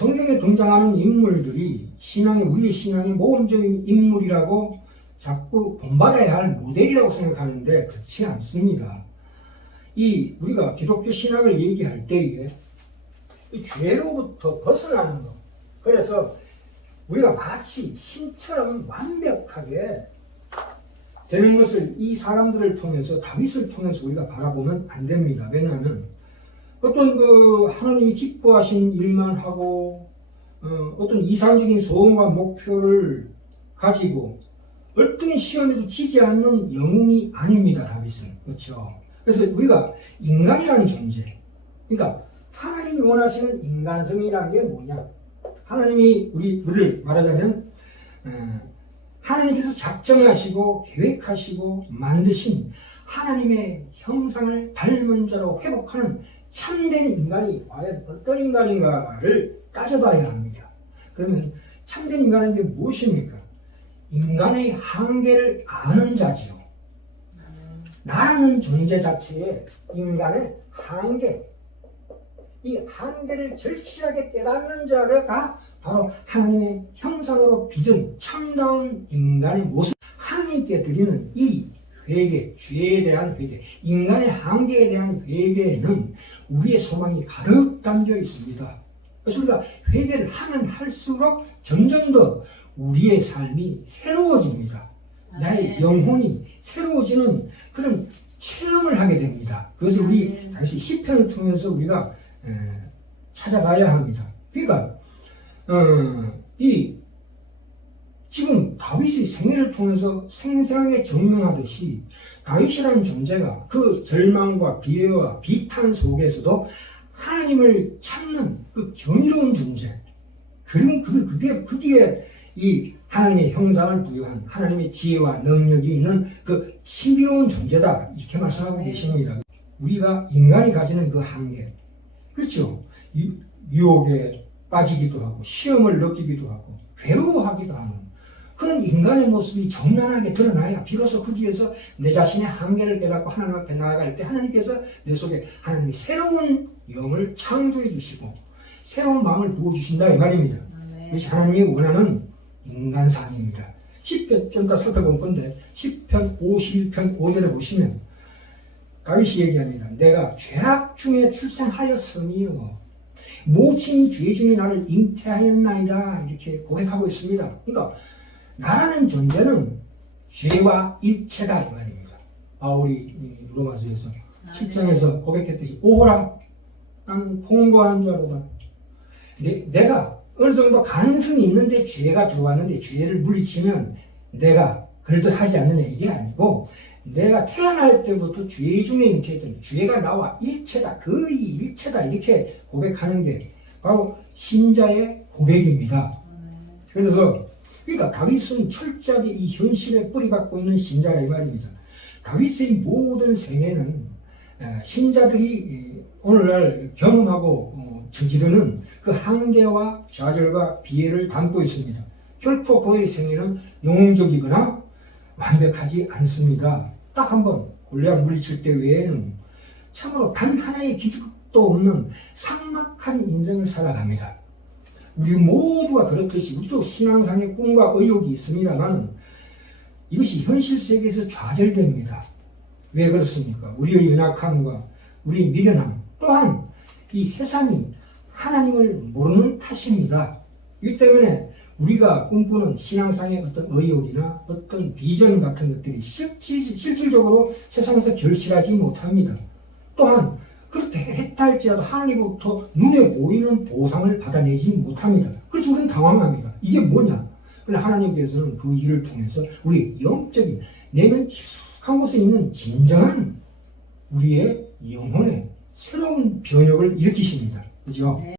성경에 등장하는 인물들이 신앙의 우리의 신앙의 모범적인 인물이라고 자꾸 본받아야 할 모델이라고 생각하는데 그렇지 않습니다. 이 우리가 기독교 신앙을 얘기할 때에 이 죄로부터 벗어나는 것. 그래서 우리가 마치 신처럼 완벽하게 되는 것을 이 사람들을 통해서 다윗을 통해서 우리가 바라보면 안 됩니다. 왜냐하면 어떤 그 하나님이 기뻐하신 일만 하고 어, 어떤 이상적인 소원과 목표를 가지고 얼뚱 시험에도 지지 않는 영웅이 아닙니다. 다윗은 그렇죠. 그래서 우리가 인간이라는 존재, 그러니까 하나님이 원하시는 인간성이라는 게 뭐냐? 하나님이 우리 우리를 말하자면 어, 하나님께서 작정하시고 계획하시고 만드신 하나님의 형상을 닮은 자로 회복하는 참된 인간이 과연 어떤 인간인가를 따져봐야 합니다. 그러면 참된 인간은 게 무엇입니까? 인간의 한계를 아는 자지요. 나라는 존재 자체에 인간의 한계, 이 한계를 절실하게 깨닫는 자가 바로 하나님의 형상으로 빚은 참다운 인간의 모습. 하나님께 드리는 이 회개, 죄에 대한 회개, 인간의 한계에 대한 회개에는 우리의 소망이 가득 담겨 있습니다. 그래서 우리가 회개를 하면 할수록 점점 더 우리의 삶이 새로워집니다. 나의 영혼이 새로워지는 그런 체험을 하게 됩니다. 그것을 우리 다시 시편을 통해서 우리가 에, 찾아가야 합니다. 그러니까 어, 이 지금 다윗의 생애를 통해서 생생하게 증명하듯이 다윗이라는 존재가 그 절망과 비애와 비탄 속에서도 하나님을 찾는 그 경이로운 존재. 그럼 그게 그게 그게 이 하나님의 형상을 부여한 하나님의 지혜와 능력이 있는 그 신비로운 존재다 이렇게 말씀하고 네. 계십니다. 우리가 인간이 가지는 그 한계, 그렇죠? 유, 유혹에 빠지기도 하고 시험을 느끼기도 하고 괴로워하기도 하는 그런 인간의 모습이 정난하게 드러나야 비로소 그 뒤에서 내 자신의 한계를 깨닫고 하나님 앞에 나아갈 때 하나님께서 내 속에 하나님이 새로운 영을 창조해 주시고 새로운 마음을 부어주신다 이 말입니다. 그것이 하나님이 원하는 인간상입니다. 10편 좀 더 살펴본 건데 10편 51편 5절에 보시면 다윗이 얘기합니다. 내가 죄악 중에 출생하였으며 모친이 죄 중에 나를 잉태하였나이다 이렇게 고백하고 있습니다. 그러니까 나라는 존재는 죄와 일체다 이 말입니다. 바울이 이 로마서에서 7장에서 고백했듯이 오호라 나는 공고한 자로다. 내, 내가 어느 정도 가능성이 있는데 죄가 들어왔는데 죄를 물리치면 내가 그럴듯하지 않느냐 이게 아니고 내가 태어날 때부터 죄 중에 잉태했던 죄가 나와 일체다 거의 일체다 이렇게 고백하는 게 바로 신자의 고백입니다. 그래서 그러니까 다윗은 철저하게 이 현실에 뿌리박고 있는 신자라 이 말입니다. 다윗의 모든 생애는 에, 신자들이 이, 오늘날 경험하고 어, 저지르는 그 한계와 좌절과 비애를 담고 있습니다. 결코 그의 생애는 영웅적이거나 완벽하지 않습니다. 딱 한 번 골리앗 물리칠 때 외에는 참으로 단 하나의 기죽도 없는 삭막한 인생을 살아갑니다. 우리 모두가 그렇듯이 우리도 신앙상의 꿈과 의욕이 있습니다만 이것이 현실 세계에서 좌절됩니다. 왜 그렇습니까? 우리의 연약함과 우리의 미련함 또한 이 세상이 하나님을 모르는 탓입니다. 이 때문에 우리가 꿈꾸는 신앙상의 어떤 의욕이나 어떤 비전 같은 것들이 실질, 실질적으로 세상에서 결실하지 못합니다. 또한 그렇게 했다 할지라도 하나님으로부터 눈에 보이는 보상을 받아내지 못합니다. 그래서 우리는 당황합니다. 이게 뭐냐? 그러나 하나님께서는 그 일을 통해서 우리 영적인 내면 깊숙한 곳에 있는 진정한 우리의 영혼의 새로운 변혁을 일으키십니다. 그죠?